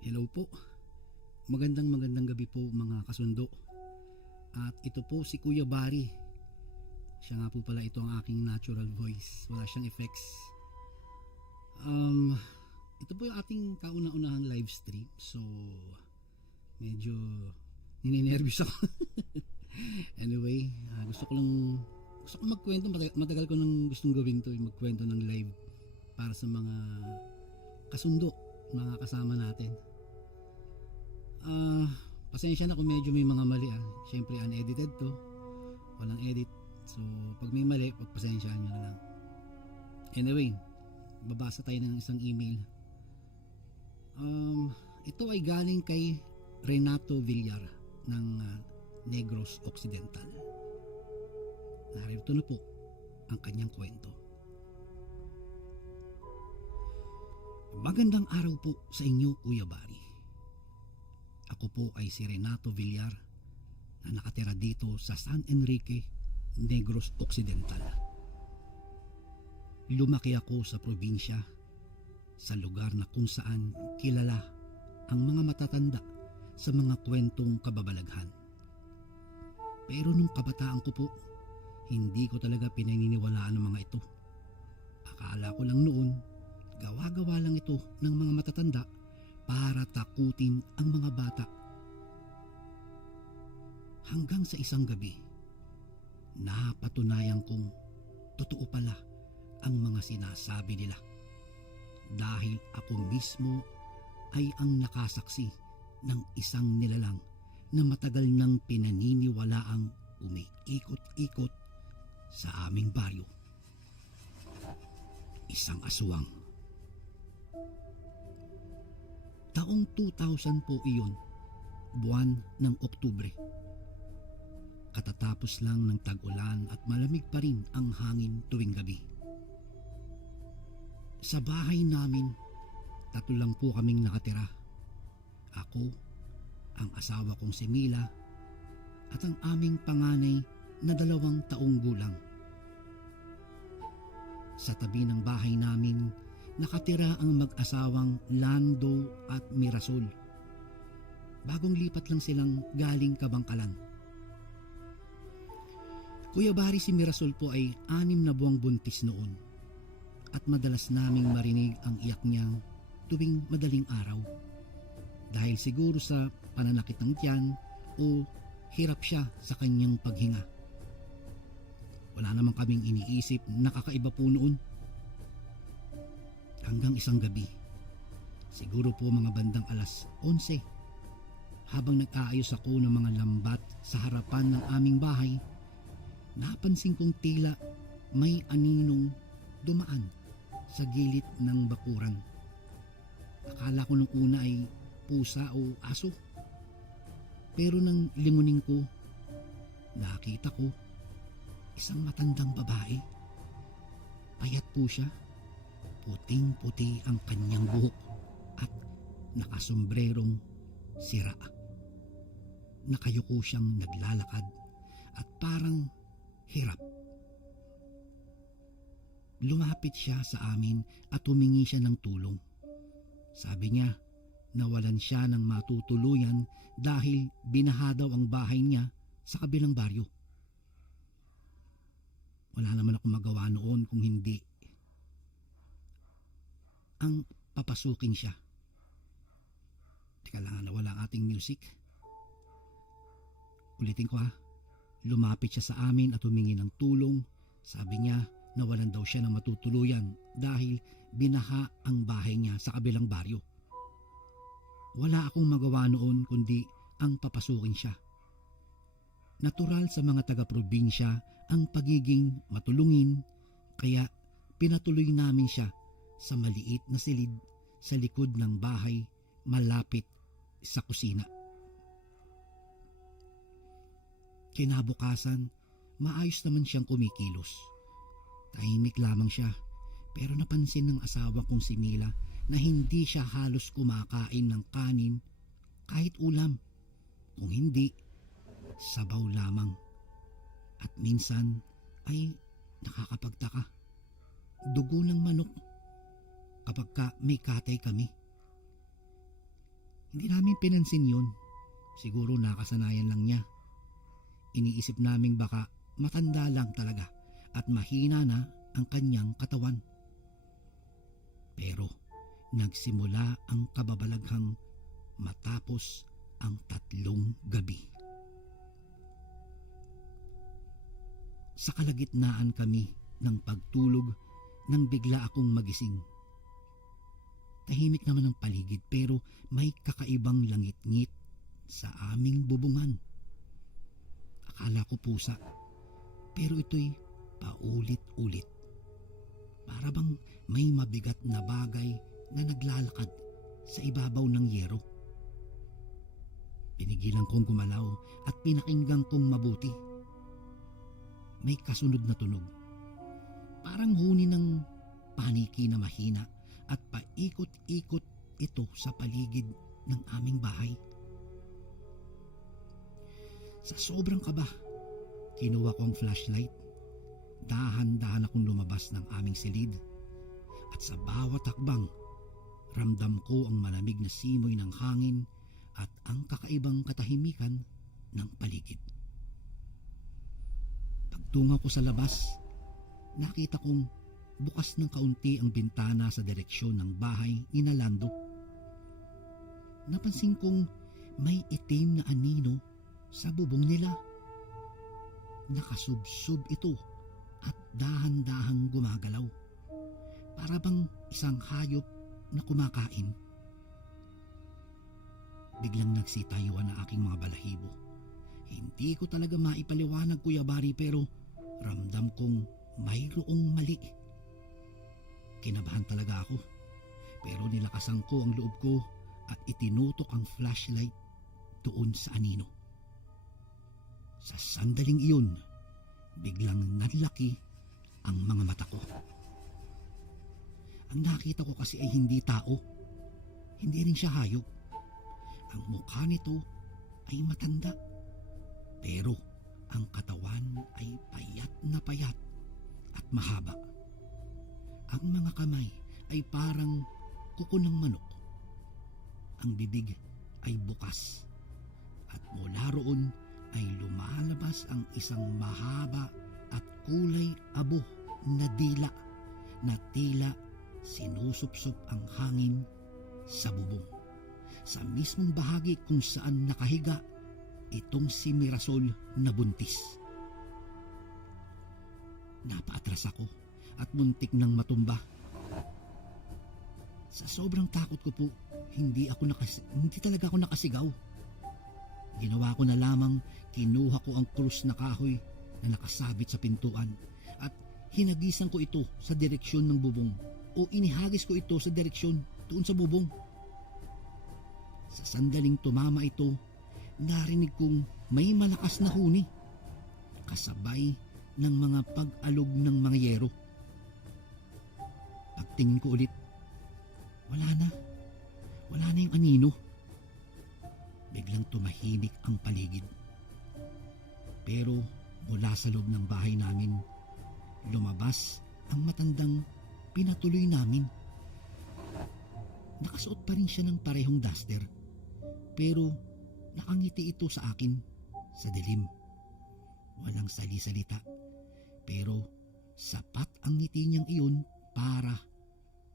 Hello po. Magandang gabi po mga kasundo. At ito po si Kuya Barry. Siya nga po pala, ito ang aking natural voice. Wala siyang effects. Um, Ito po yung ating kauna-unahang live stream. So, medyo ninenervous ako. Anyway, gusto ko magkwento. Matagal ko nang gustong gawin to, magkwento ng live para sa mga kasundo, mga kasama natin. Pasensya na kung medyo may mga mali. Siyempre unedited to, walang edit. So pag may mali, pagpasensyaan nyo na lang. Anyway, babasa tayo ng isang email. Ito ay galing kay Renato Villar ng Negros Occidental. Narito na po ang kanyang kwento. Magandang araw po sa inyo, Kuya Barry. Ako po ay si Renato Villar na nakatira dito sa San Enrique, Negros Occidental. Lumaki ako sa probinsya, sa lugar na kung saan kilala ang mga matatanda sa mga kwentong kababalaghan. Pero nung kabataan ko po, hindi ko talaga pinaniniwalaan ang mga ito. Akala ko lang noon, gawa-gawa lang ito ng mga matatanda para takutin ang mga bata. Hanggang sa isang gabi, napatunayan kong totoo pala ang mga sinasabi nila. Dahil ako mismo ay ang nakasaksi ng isang nilalang na matagal nang pinaniniwalaang umiikot-ikot sa aming baryo. Isang aswang. Taong 2000 po iyon, buwan ng Oktubre. Katatapos lang ng tag-ulan at malamig pa rin ang hangin tuwing gabi. Sa bahay namin, 3 lang po kaming nakatira. Ako, ang asawa kong si Mila, at ang aming panganay na 2 taong gulang. Sa tabi ng bahay namin, nakatira ang mag-asawang Lando at Mirasol. Bagong lipat lang silang galing Kabangkalan. Kuya Barry, si Mirasol po ay 6 na buwang buntis noon at madalas naming marinig ang iyak niya tuwing madaling araw dahil siguro sa pananakit ng tiyan o hirap siya sa kanyang paghinga. Wala naman kaming iniisip na kakaiba po noon. Hanggang isang gabi, siguro po mga bandang alas 11, habang nag-aayos ako ng mga lambat sa harapan ng aming bahay, napansin kong tila may aninong dumaan sa gilid ng bakuran. Akala ko nung una ay pusa o aso. Pero nang lingunin ko, nakita ko isang matandang babae. Payat po siya. Puting-puti ang kanyang buhok at nakasombrerong sira. Nakayuko siyang naglalakad at parang hirap. Lumapit siya sa amin at humingi siya ng tulong. Sabi niya, nawalan siya ng matutuluyan dahil binaha daw ang bahay niya sa kabilang baryo. Wala naman akong magawa noon kung hindi ang papasukin siya. Teka lang, nawala ang ating music. Ulitin ko ha. Lumapit siya sa amin at humingi ng tulong. Sabi niya, nawalan daw siya ng matutuluyan dahil binaha ang bahay niya sa kabilang baryo. Wala akong magawa noon kundi ang papasukin siya. Natural sa mga taga-probinsya ang pagiging matulungin, kaya pinatuloy namin siya sa maliit na silid sa likod ng bahay malapit sa kusina. Kinabukasan, maayos naman siyang kumikilos. Tahimik lamang siya, pero napansin ng asawa kong si Mila na hindi siya halos kumakain ng kanin kahit ulam. Kung hindi, sabaw lamang. At minsan ay nakakapagtaka. Dugo ng manok kapag may katay kami. Hindi namin pinansin yun. Siguro nakasanayan lang niya. Iniisip naming baka matanda lang talaga at mahina na ang kanyang katawan. Pero nagsimula ang kababalaghang matapos ang 3 gabi. Sa kalagitnaan kami ng pagtulog nang bigla akong magising. Tahimik naman ang paligid pero may kakaibang langit-ngit sa aming bubungan. Akala ko pusa, pero ito'y paulit-ulit. Para bang may mabigat na bagay na naglalakad sa ibabaw ng yero. Pinigilan kong gumalaw at pinakinggan kong mabuti. May kasunod na tunog. Parang huni ng paniki na mahina at paikot-ikot ito sa paligid ng aming bahay. Sa sobrang kaba, kinuha ko ang flashlight. Dahan-dahan akong lumabas ng aming silid at sa bawat hakbang, ramdam ko ang malamig na simoy ng hangin at ang kakaibang katahimikan ng paligid. Pagtungo ko sa labas, nakita kong bukas ng kaunti ang bintana sa direksyon ng bahay ni Nalando. Napansin kong may itim na anino sa bubong nila. Nakasubsob ito at dahan-dahang gumagalaw. Para bang isang hayop na kumakain. Biglang nagsitayuan na aking mga balahibo. Hindi ko talaga maipaliwanag, Kuya Bari, pero ramdam kong mayroong mali. Kinabahan talaga ako, pero nilakasan ko ang loob ko at itinutok ang flashlight doon sa anino. Sa sandaling iyon, biglang nanlaki ang mga mata ko. Ang nakita ko kasi ay hindi tao, hindi rin siya hayop. Ang mukha nito ay matanda, pero ang katawan ay payat na payat at mahaba. Ang mga kamay ay parang kuko ng manok. Ang bibig ay bukas at mula roon ay lumalabas ang isang mahaba at kulay abo na dila na tila sinusupsup ang hangin sa bubong. Sa mismong bahagi kung saan nakahiga itong si Mirasol na buntis. Napaatras ako at muntik nang matumba. Sa sobrang takot ko po, hindi talaga ako nakasigaw. Ginawa ko na lamang, kinuha ko ang krus na kahoy na nakasabit sa pintuan at hinagisan ko ito sa direksyon ng bubong o inihagis ko ito sa direksyon doon sa bubong. Sa sandaling tumama ito, narinig kong may malakas na huni kasabay ng mga pag-alog ng mga yero. Pagtingin ko ulit, wala na yung anino. Biglang tumahimik ang paligid. Pero mula sa loob ng bahay namin, lumabas ang matandang pinatuloy namin. Nakasuot pa rin siya ng parehong duster, pero nakangiti ito sa akin sa dilim. Walang sali-salita, pero sapat ang ngiti niyang iyon para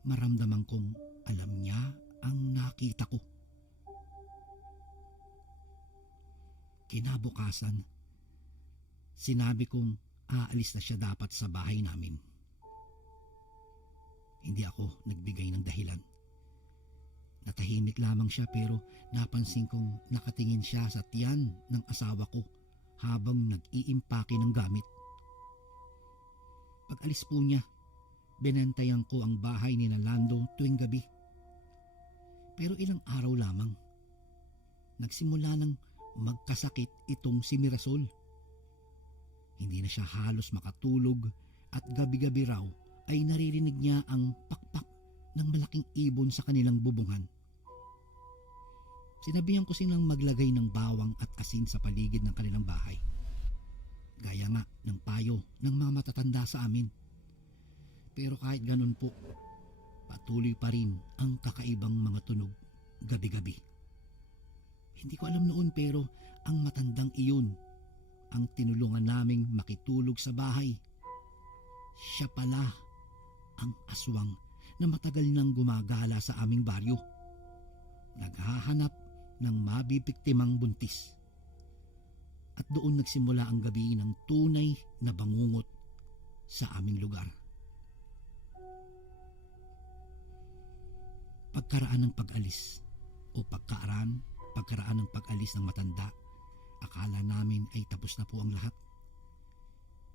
maramdaman kong alam niya ang nakita ko. Kinabukasan, sinabi kong aalis na siya dapat sa bahay namin. Hindi ako nagbigay ng dahilan. Natahimik lamang siya pero napansin kong nakatingin siya sa tiyan ng asawa ko habang nag-iimpake ng gamit. Pag alis po niya, binantayan ko ang bahay ni Nalando tuwing gabi. Pero ilang araw lamang, nagsimula ng magkasakit itong si Mirasol. Hindi na siya halos makatulog at gabi-gabi raw ay naririnig niya ang pakpak ng malaking ibon sa kanilang bubungan. Sinabihan ko silang maglagay ng bawang at asin sa paligid ng kanilang bahay. Gaya nga ng payo ng mga matatanda sa amin. Pero kahit ganun po, patuloy pa rin ang kakaibang mga tunog gabi-gabi. Hindi ko alam noon pero ang matandang iyon ang tinulungan naming makitulog sa bahay. Siya pala ang aswang na matagal nang gumagala sa aming baryo. Naghahanap ng mabibiktimang buntis. At doon nagsimula ang gabi ng tunay na bangungot sa aming lugar. Pagkaraan ng pag-alis o pagkaraan ng pag-alis ng matanda, akala namin ay tapos na po ang lahat.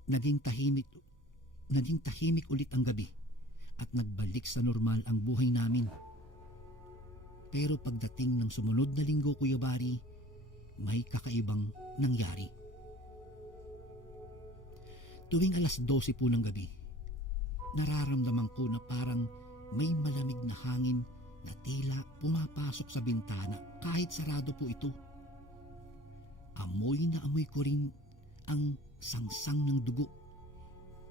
Naging tahimik ulit ang gabi at nagbalik sa normal ang buhay namin. Pero pagdating ng sumunod na linggo, Kuya Bari, may kakaibang nangyari. Tuwing alas 12 po ng gabi, nararamdaman ko na parang may malamig na hangin na tila pumapasok sa bintana kahit sarado po ito. Amoy na amoy ko rin ang sangsang ng dugo.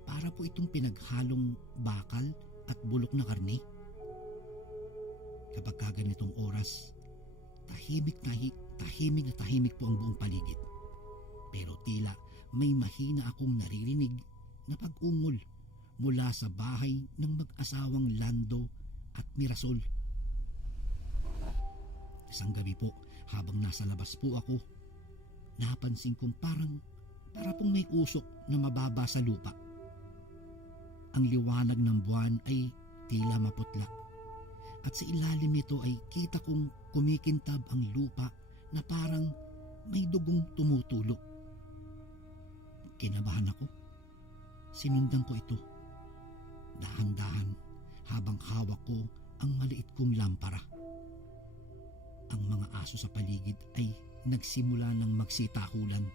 Para po itong pinaghalong bakal at bulok na karne. Kapag ganitong oras, tahimik na tahimik po ang buong paligid. Pero tila may mahina akong naririnig na pag-ungol mula sa bahay ng mag-asawang Lando at Mirasol. Isang gabi po, habang nasa labas po ako, napansin kong para pong may usok na mababa sa lupa. Ang liwanag ng buwan ay tila maputla at sa ilalim nito ay kita kong kumikintab ang lupa na parang may dugong tumutulo. Kinabahan ako. Sinundan ko ito. Dahan-dahan habang hawak ko ang maliit kong lampara. Ang mga aso sa paligid ay nagsimula ng magsitahulan.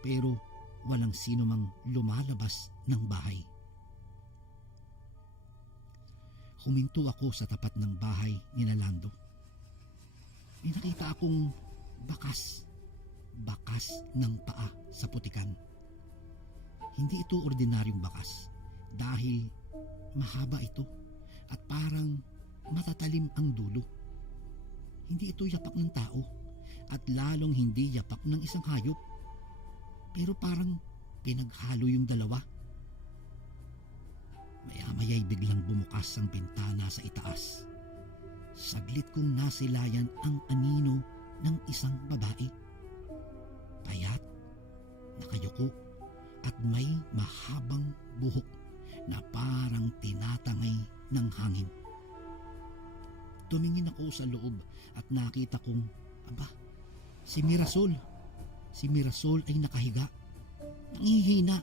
Pero walang sino mang lumalabas ng bahay. Huminto ako sa tapat ng bahay ni Nalando. May nakita akong bakas ng paa sa putikan. Hindi ito ordinaryong bakas dahil mahaba ito at parang matatalim ang dulo. Hindi ito yapak ng tao at lalong hindi yapak ng isang hayop. Pero parang pinaghalo yung dalawa. Maya-maya'y biglang bumukas ang bintana sa itaas. Saglit kong nasilayan ang anino ng isang babae. Payat, nakayuko at may mahabang buhok na parang tinatangay ng hangin. Tumingin ako sa loob at nakita kong, si Mirasol. Si Mirasol ay nakahiga, nangihina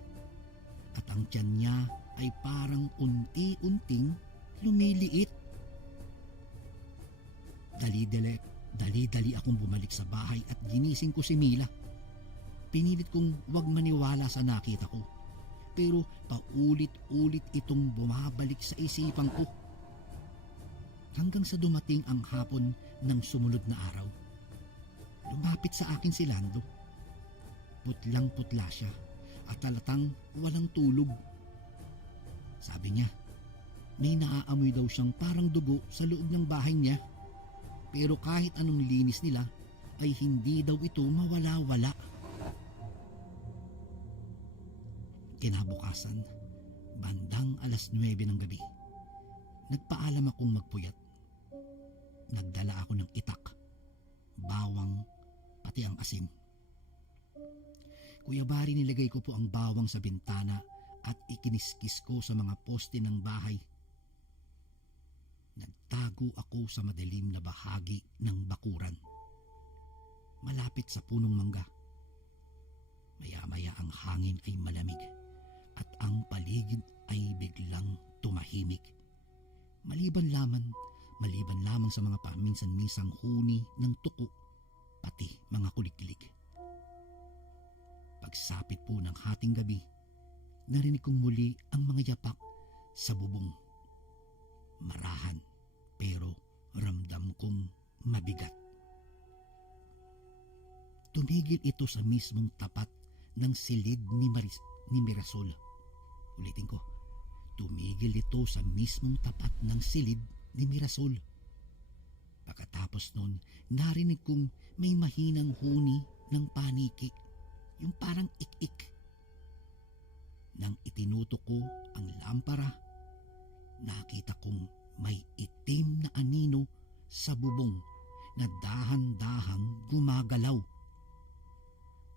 at ang tiyan niya ay parang unti-unting lumiliit. Dali-dali akong bumalik sa bahay at ginising ko si Mila. Pinilit kong wag maniwala sa nakita ko. Pero paulit-ulit itong bumabalik sa isipan ko. Hanggang sa dumating ang hapon ng sumunod na araw. Lumapit sa akin si Lando. Putlang-putla siya at talatang walang tulog. Sabi niya, may naaamoy daw siyang parang dugo sa loob ng bahay niya. Pero kahit anong linis nila ay hindi daw ito mawala-wala. Kinabukasan, bandang alas 9 ng gabi, nagpaalam akong magpuyat. Nagdala ako ng itak, bawang, pati ang asin. Kuya Bari, nilagay ko po ang bawang sa bintana at ikiniskis ko sa mga poste ng bahay. Nagtago ako sa madilim na bahagi ng bakuran, malapit sa punong mangga. Maya-maya ang hangin ay malamig at ang paligid ay biglang tumahimik. Maliban lamang sa mga paminsan-minsang huni ng tuko, pati mga kuliklik. Pagsapit po ng hating gabi, narinig kong muli ang mga yapak sa bubong. Marahan, pero ramdam kong mabigat. Tumigil ito sa mismong tapat ng silid ni Mirasol. Ulitin ko, tumigil ito sa mismong tapat ng silid ni Mirasol. Pagkatapos nun, narinig kong may mahinang huni ng paniki, yung parang ik-ik. Nang itinutok ko ang lampara, nakita kong may itim na anino sa bubong na dahan-dahang gumagalaw.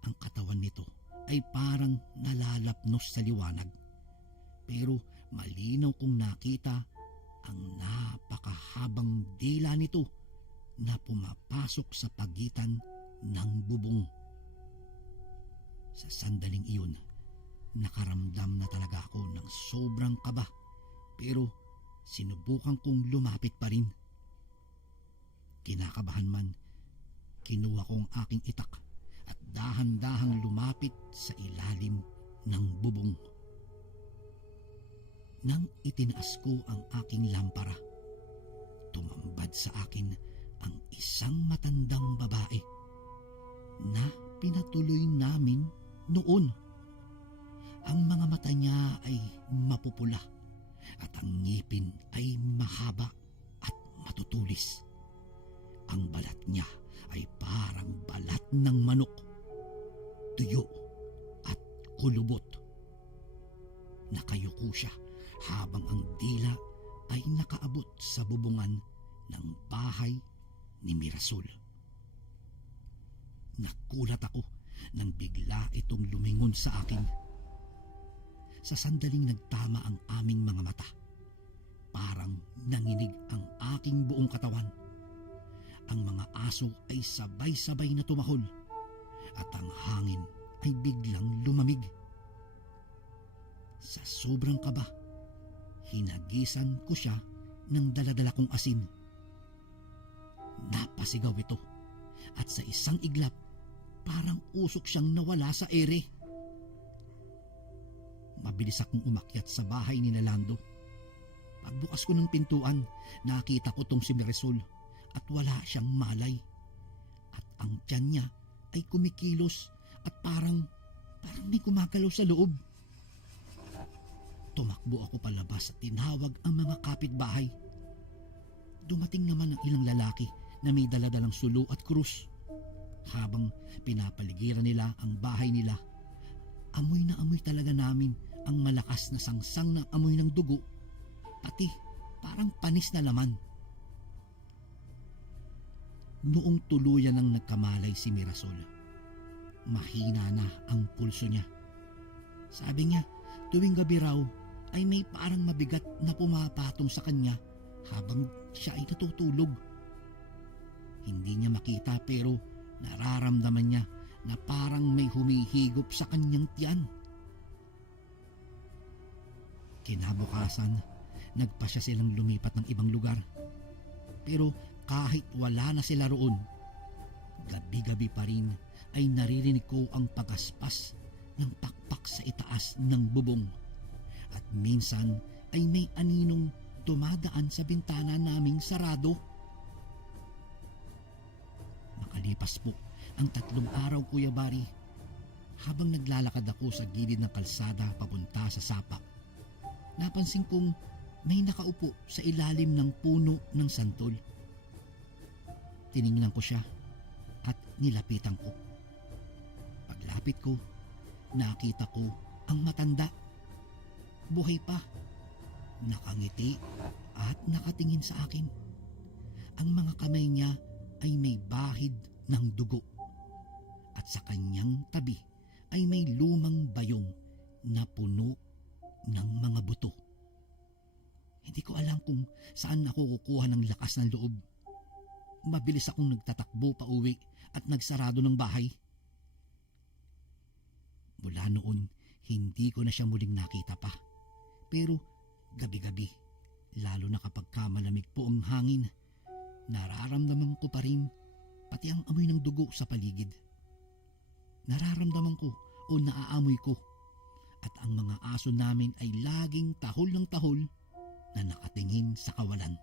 Ang katawan nito ay parang nalalapnos sa liwanag, pero malinaw kong nakita ang napakahabang dila nito na pumapasok sa pagitan ng bubong. Sa sandaling iyon, nakaramdam na talaga ako ng sobrang kaba, pero sinubukan kong lumapit pa rin. Kinakabahan man, kinuha ko ang aking itak at dahan-dahang lumapit sa ilalim ng bubong. Nang itinaas ko ang aking lampara, tumambad sa akin ang isang matandang babae na pinatuloy namin noon. Ang mga mata niya ay mapupula at ang ngipin ay mahaba at matutulis. Ang balat niya ay parang balat ng manok, tuyo at kulubot. Nakayuko siya habang ang dila ay nakaabot sa bubungan ng bahay ni Mirasol. Nakulat ako nang bigla itong lumingon sa akin. Sa sandaling nagtama ang aming mga mata, parang nanginig ang aking buong katawan. Ang mga aso ay sabay-sabay na tumahol at ang hangin ay biglang lumamig. Sa sobrang kaba, hinagisan ko siya ng daladala kong asin. Napasigaw ito at sa isang iglap, parang usok siyang nawala sa ere. Mabilis akong umakyat sa bahay ni Nalando. Pagbukas ko ng pintuan, nakita ko tong si Mirasol at wala siyang malay. At ang tiyan niya ay kumikilos at parang may gumagalaw sa loob. Tumakbo ako palabas at tinawag ang mga kapitbahay. Dumating naman ang ilang lalaki na may daladalang sulo at krus. Habang pinapaligiran nila ang bahay nila, amoy na amoy talaga namin ang malakas na sangsang na amoy ng dugo, pati parang panis na laman. Noong tuluyan ng nagkamalay si Mirasol, mahina na ang pulso niya. Sabi niya, tuwing gabi raw ay may parang mabigat na pumapatong sa kanya habang siya ay natutulog. Hindi niya makita pero nararamdaman niya na parang may humihigop sa kanyang tiyan. Kinabukasan, nagpasya silang lumipat ng ibang lugar. Pero kahit wala na sila roon, gabi-gabi pa rin ay naririnig ko ang pagaspas ng pakpak sa itaas ng bubong. At minsan ay may aninong dumadaan sa bintana naming sarado. Makalipas po ang 3 araw, Kuya Bari, habang naglalakad ako sa gilid ng kalsada papunta sa sapa, napansin kong may nakaupo sa ilalim ng puno ng santol. Tiningnan ko siya at nilapitan ko. Paglapit ko, nakita ko ang matanda. Buhay pa, nakangiti at nakatingin sa akin. Ang mga kamay niya ay may bahid ng dugo at sa kanyang tabi ay may lumang bayong na puno ng mga buto. Hindi ko alam kung saan ako kukuha ng lakas ng loob. Mabilis akong nagtatakbo pa uwi at nagsarado ng bahay. Mula noon, hindi ko na siya muling nakita pa. Pero gabi-gabi, lalo na kapag malamig po ang hangin, nararamdaman ko pa rin pati ang amoy ng dugo sa paligid. Nararamdaman ko o naaamoy ko at ang mga aso namin ay laging tahol ng tahol na nakatingin sa kawalan.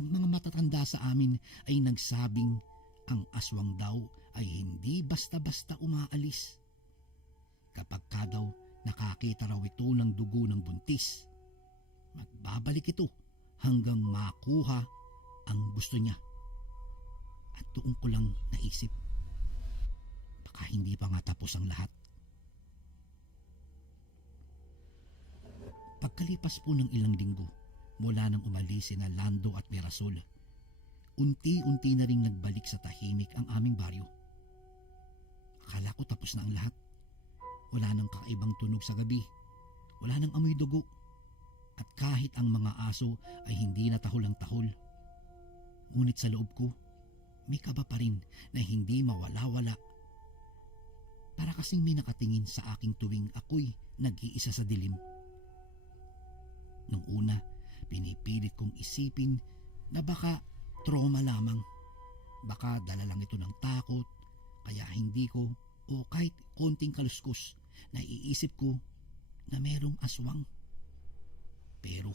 Ang mga matatanda sa amin ay nagsabing ang aswang daw ay hindi basta-basta umaalis. Kapag ka daw nakakita raw ito ng dugo ng buntis, magbabalik ito hanggang makuha ang gusto niya. At doon ko lang naisip, baka hindi pa nga tapos ang lahat. Pagkalipas po ng ilang linggo mula nang umalis sina Lando at Mirasol, unti-unti na ring nagbalik sa tahimik ang aming baryo. Akala ko tapos na ang lahat. Wala nang kakaibang tunog sa gabi, wala nang amoy dugo, at kahit ang mga aso ay hindi na tahol ang tahol. Ngunit sa loob ko, may kaba pa rin na hindi mawala-wala. Para kasing may nakatingin sa aking tuwing ako'y nag-iisa sa dilim. Nung una, pinipilit kong isipin na baka trauma lamang. Baka dala lang ito ng takot, kaya hindi ko, o kahit konting kaluskos, naiisip ko na merong aswang. Pero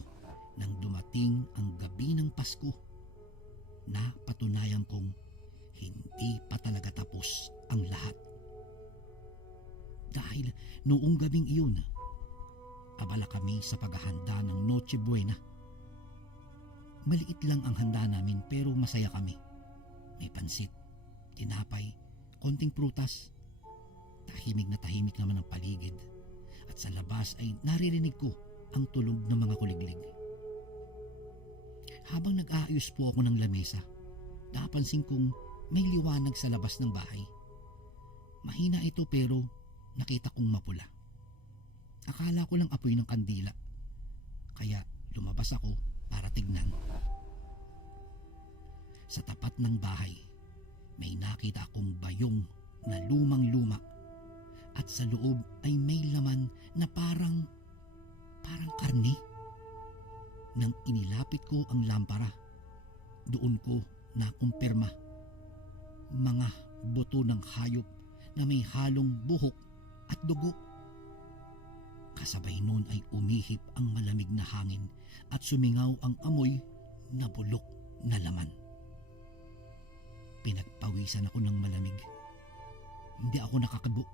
nang dumating ang gabi ng Pasko, napatunayan kong hindi pa talaga tapos ang lahat. Dahil noong gabing iyon, abala kami sa paghahanda ng Noche Buena. Maliit lang ang handa namin pero masaya kami. May pansit, tinapay, konting prutas. Tahimik na tahimik naman ang paligid. At sa labas ay naririnig ko ang tulog ng mga kuliglig. Habang nag-aayos po ako ng lamesa, napansin kong may liwanag sa labas ng bahay. Mahina ito pero nakita kong mapula. Akala ko lang apoy ng kandila, kaya lumabas ako para tignan. Sa tapat ng bahay, may nakita akong bayong na lumang-luma at sa loob ay may laman na parang karne. Nang inilapit ko ang lampara, doon ko nakumpirma. Mga buto ng hayop na may halong buhok at dugo. Kasabay noon ay umihip ang malamig na hangin at sumingaw ang amoy na bulok na laman. Pinagpawisan ako ng malamig. Hindi ako nakakabo.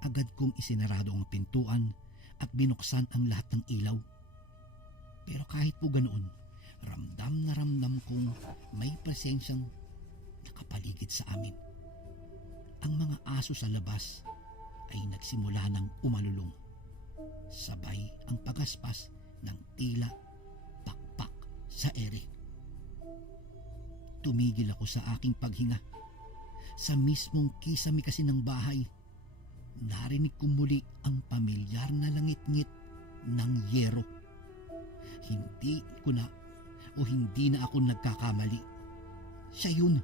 Agad kong isinarado ang pintuan at binuksan ang lahat ng ilaw. Pero kahit po ganoon, ramdam na ramdam kong may presensyang nakapaligid sa amin. Ang mga aso sa labas ay nagsimula ng umalulong. Sabay ang pagaspas ng tila pakpak sa ere. Tumigil ako sa aking paghinga. Sa mismong kisame kasi ng bahay, narinig ko muli ang pamilyar na langit-ngit ng yero. Hindi na ako nagkakamali. Siya yun,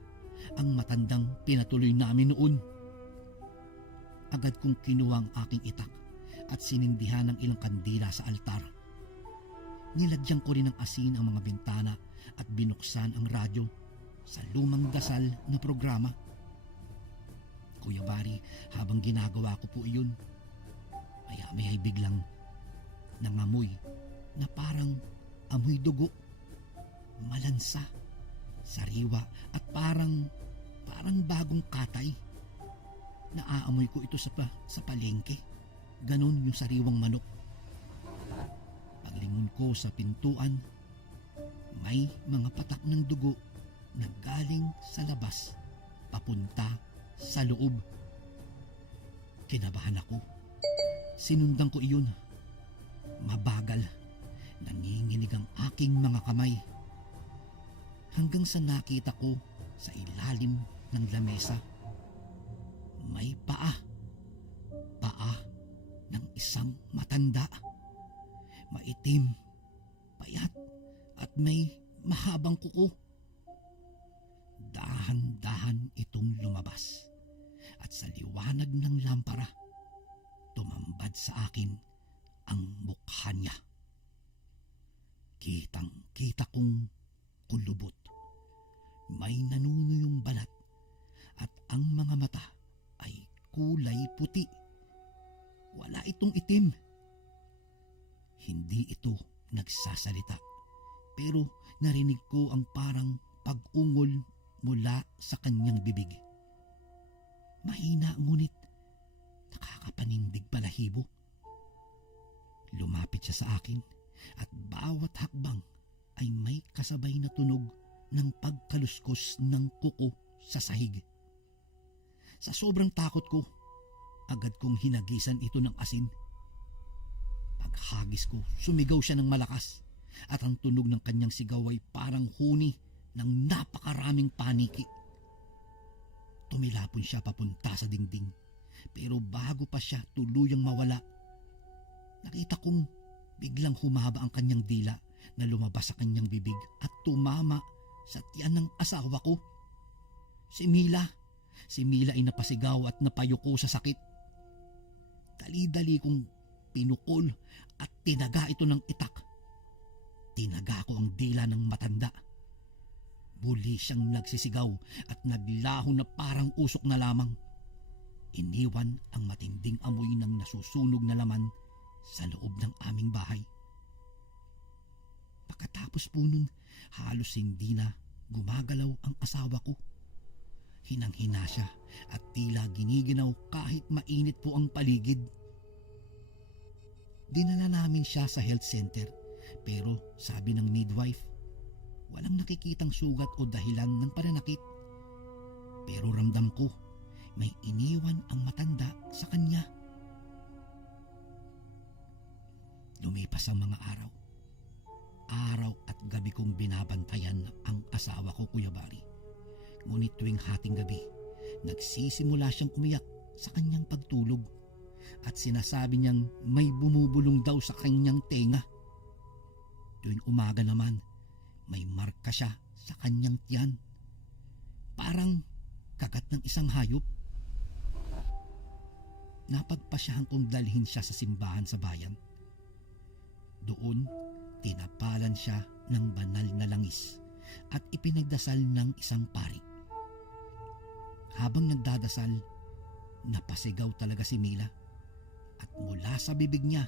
ang matandang pinatuloy namin noon. Agad kong kinuha ang aking itak at sinindihan ng ilang kandila sa altar. Nilagyan ko rin ng asin ang mga bintana at binuksan ang radyo sa lumang dasal na programa. Kuya Bari, habang ginagawa ko po iyon, may biglang nangamoy na parang amoy dugo, malansa, sariwa at parang bagong katay. Naaamoy ko ito sa palengke. Ganon yung sariwang manok. Paglingon ko sa pintuan, may mga patak ng dugo na galing sa labas papunta sa loob. Kinabahan ako. Sinundan ko iyon. Mabagal. Nanginginig ang aking mga kamay. Hanggang sa nakita ko sa ilalim ng lamesa, may paa. Paa ng isang matanda. Maitim, payat at may mahabang kuko. Dahan-dahan itong lumabas at sa liwanag ng lampara, tumambad sa akin ang mukha niya. Kitang-kita kong kulubot. May nanunuyong balat at ang mga mata ay kulay puti. Wala itong itim. Hindi ito nagsasalita, pero narinig ko ang parang pag-ungol mula sa kanyang bibig. Mahina ngunit nakakapanindig balahibo. Lumapit siya sa akin at bawat hakbang ay may kasabay na tunog ng pagkaluskos ng kuko sa sahig. Sa sobrang takot ko, agad kong hinagisan ito ng asin. Paghagis ko, sumigaw siya ng malakas at ang tunog ng kanyang sigaw ay parang huni ng napakaraming paniki. Tumilapon siya papunta sa dingding, pero bago pa siya tuluyang mawala, nakita kong biglang humaba ang kanyang dila na lumabas sa kanyang bibig at tumama sa tiyan ng asawa ko. Si Mila ay napasigaw at napayuko sa sakit. Dali-dali kong pinukol at tinaga ito ng itak. Tinaga ko ang dila ng matanda. Muli siyang nagsisigaw at naglaho na parang usok na lamang. Iniwan ang matinding amoy ng nasusunog na laman sa loob ng aming bahay. Pagkatapos po nun, halos hindi na gumagalaw ang asawa ko. Hinang-hina siya at tila giniginaw kahit mainit po ang paligid. Dinala namin siya sa health center, pero sabi ng midwife, walang nakikitang sugat o dahilan ng pananakit. Pero ramdam ko, may iniwan ang matanda sa kanya. Lumipas ang mga araw. Araw at gabi kong binabantayan ang asawa ko, Kuya Bari. Ngunit tuwing hating gabi, nagsisimula siyang umiyak sa kanyang pagtulog at sinasabi niyang may bumubulong daw sa kanyang tenga. Tuwing umaga naman, may marka siya sa kanyang tiyan. Parang kagat ng isang hayop. Napagpasyahan kong dalhin siya sa simbahan sa bayan. Doon, tinapalan siya ng banal na langis at ipinagdasal ng isang pari. Habang nagdadasal, napasigaw talaga si Mila at mula sa bibig niya,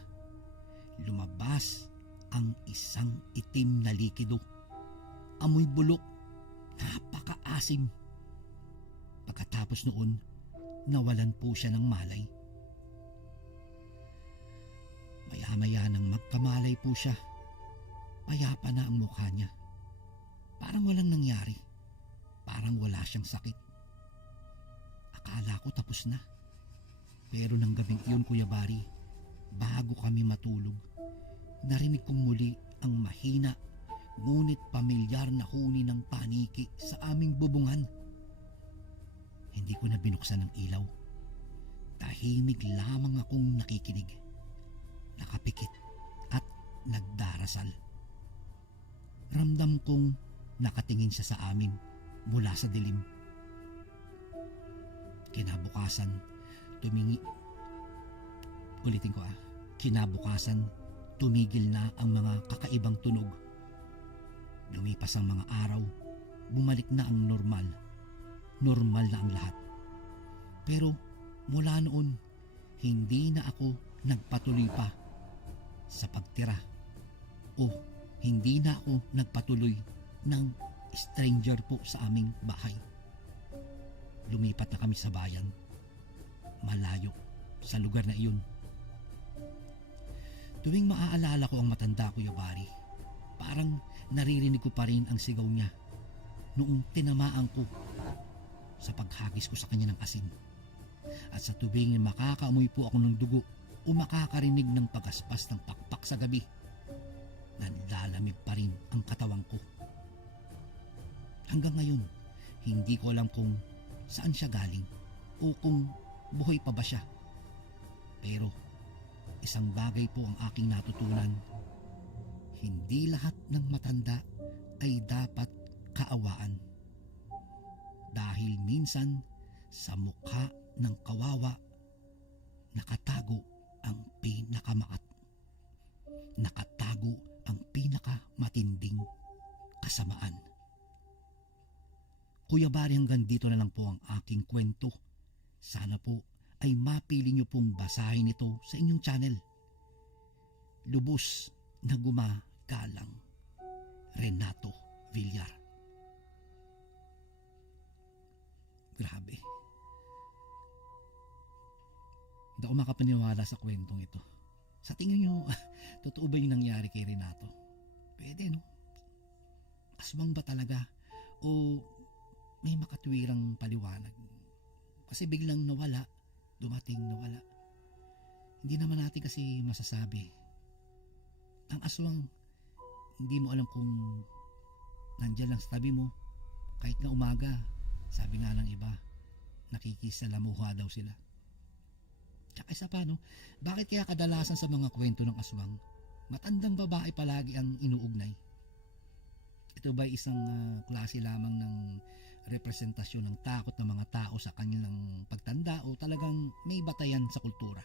lumabas ang isang itim na likido. Amoy bulok, napakaasim. Pagkatapos noon, nawalan po siya ng malay. Maya-maya nang magkamalay po siya, payapa na ang mukha niya. Parang walang nangyari. Parang wala siyang sakit. Akala ko tapos na. Pero nang gabing iyon, Kuya Bari, bago kami matulog, narinig kong muli ang mahina ngunit pamilyar na huni ng paniki sa aming bubungan. Hindi ko na binuksan ang ilaw. Tahimik lamang akong nakikinig, nakapikit at nagdarasal. Ramdam kong nakatingin siya sa amin mula sa dilim. Kinabukasan, tumigil na ang mga kakaibang tunog. Lumipas ang mga araw, bumalik na ang normal. Normal na ang lahat. Pero mula noon, hindi na ako nagpatuloy pa sa pagtira o hindi na ako nagpatuloy ng stranger po sa aming bahay. Lumipat na kami sa bayan, malayo sa lugar na iyon. Tuwing maaalala ko ang matanda, Kuya Bari, parang naririnig ko pa rin ang sigaw niya noong tinamaan ko sa paghagis ko sa kanya ng asin. At sa tuwing makakaamoy po ako ng dugo o makakarinig ng pagaspas ng pakpak sa gabi, nanlalamig pa rin ang katawan ko. Hanggang ngayon, hindi ko alam kung saan siya galing o kung buhay pa ba siya. Pero isang bagay po ang aking natutunan: hindi lahat ng matanda ay dapat kaawaan. Dahil minsan sa mukha ng kawawa nakatago ang pinakamatinding kasamaan. Kuya Bari, hanggang dito na lang po ang aking kwento. Sana po ay mapili niyo pong basahin ito sa inyong channel. Lubos na Gumagalang, Renato Villar. Grabe. Hindi ako makapaniwala sa kwentong ito. Sa tingin niyo, totoo ba yung nangyari kay Renato? Pwede, no? Aswang ba talaga o may makatwirang paliwanag. Kasi biglang nawala, dumating nawala. Hindi naman natin kasi masasabi. Ang aswang, hindi mo alam kung nandyan lang sa tabi mo. Kahit na umaga, sabi nga ng iba, nakikisalamuha daw sila. Tsaka isa pa, no? Bakit kaya kadalasan sa mga kwento ng aswang, matandang babae palagi ang inuugnay? Ito ba isang klase lamang ng representasyon ng takot ng mga tao sa kanilang pagtanda o talagang may batayan sa kultura?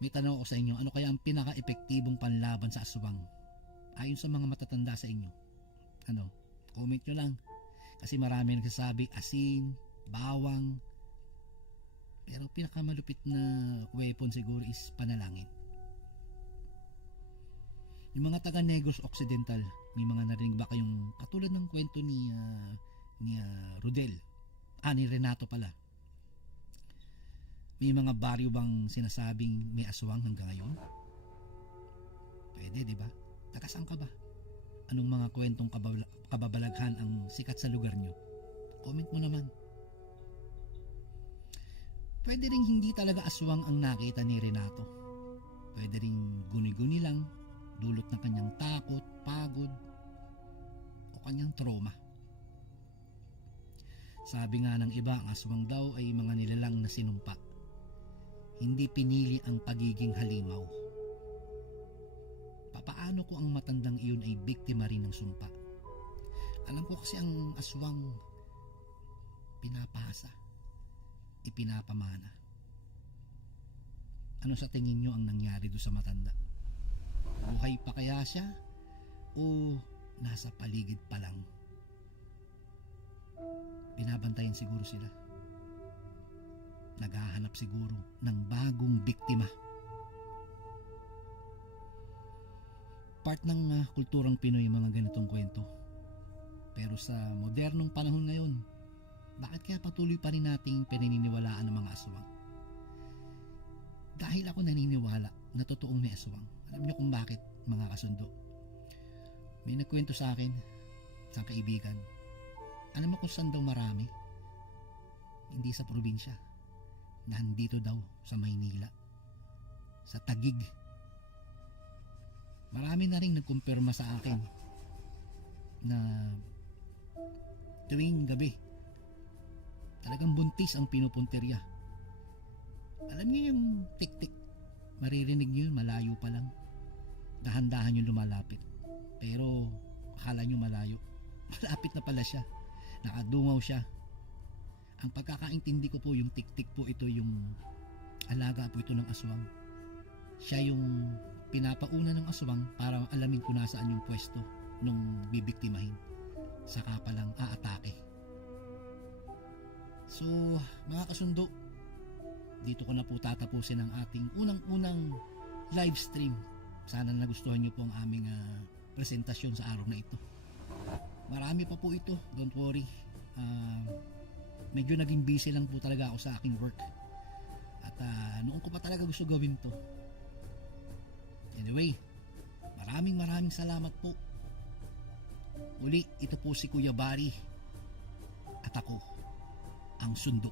May tanong ako sa inyo, ano kaya ang pinaka-epektibong panlaban sa aswang? Ayon sa mga matatanda sa inyo. Ano? Comment nyo lang. Kasi marami nagsasabi, asin, bawang. Pero pinakamalupit na weapon siguro is panalangin. Yung mga taga Negros Occidental, may mga narinig ba kayong katulad ng kwento ni Rodel? Ni Renato pala. May mga baryo bang sinasabing may aswang hanggang ngayon? Pwede, di ba? Taga saan ka ba? Anong mga kwentong kababalaghan ang sikat sa lugar nyo? Comment mo naman. Pwede ring hindi talaga aswang ang nakita ni Renato. Pwede ring guni-guni lang, dulot ng kanyang takot, pagod, o kanyang trauma. Sabi nga ng iba, ang aswang daw ay mga nilalang na sinumpa. Hindi pinili ang pagiging halimaw. Papaano ko ang matandang iyon ay biktima rin ng sumpa? Alam ko kasi ang aswang pinapasa, ipinapamana. Ano sa tingin nyo ang nangyari doon sa matanda? Buhay pa kaya siya o nasa paligid pa lang? Binabantayan siguro sila. Naghahanap siguro ng bagong biktima. Part ng kulturang Pinoy mga ganitong kwento. Pero sa modernong panahon ngayon, bakit kaya patuloy pa rin nating pinaniniwalaan ng mga aswang? Dahil ako naniniwala na totoong may aswang. Alam niyo kung bakit, mga kasundo? May nagkwento sa akin, isang kaibigan. Alam mo kung saan daw marami? Hindi sa probinsya. Nandito daw sa Maynila. Sa Taguig. Marami na rin nagkumpirma sa akin na tuwing gabi talagang buntis ang pinupuntirya. Alam niyo yung tik-tik, maririnig niyo yun malayo pa lang. Dahan-dahan yung lumalapit. Pero akala niyo malayo. Malapit na pala siya. Nakadungaw siya. Ang pagkakaintindi ko po, yung tik-tik po, ito yung alaga po ito ng aswang. Siya yung pinapauna ng aswang para alamin kung nasaan yung pwesto nung bibiktimahin. Saka palang aatake. So, mga kasundo, dito ko na po tatapusin ang ating unang-unang live stream. Sana nagustuhan niyo po ang aming presentasyon sa araw na ito. Marami pa po ito, don't worry. Medyo naging busy lang po talaga ako sa aking work. At noon ko pa talaga gusto gawin to. Anyway, maraming salamat po. Uli, ito po si Kuya Barry. At ako, ang sundo.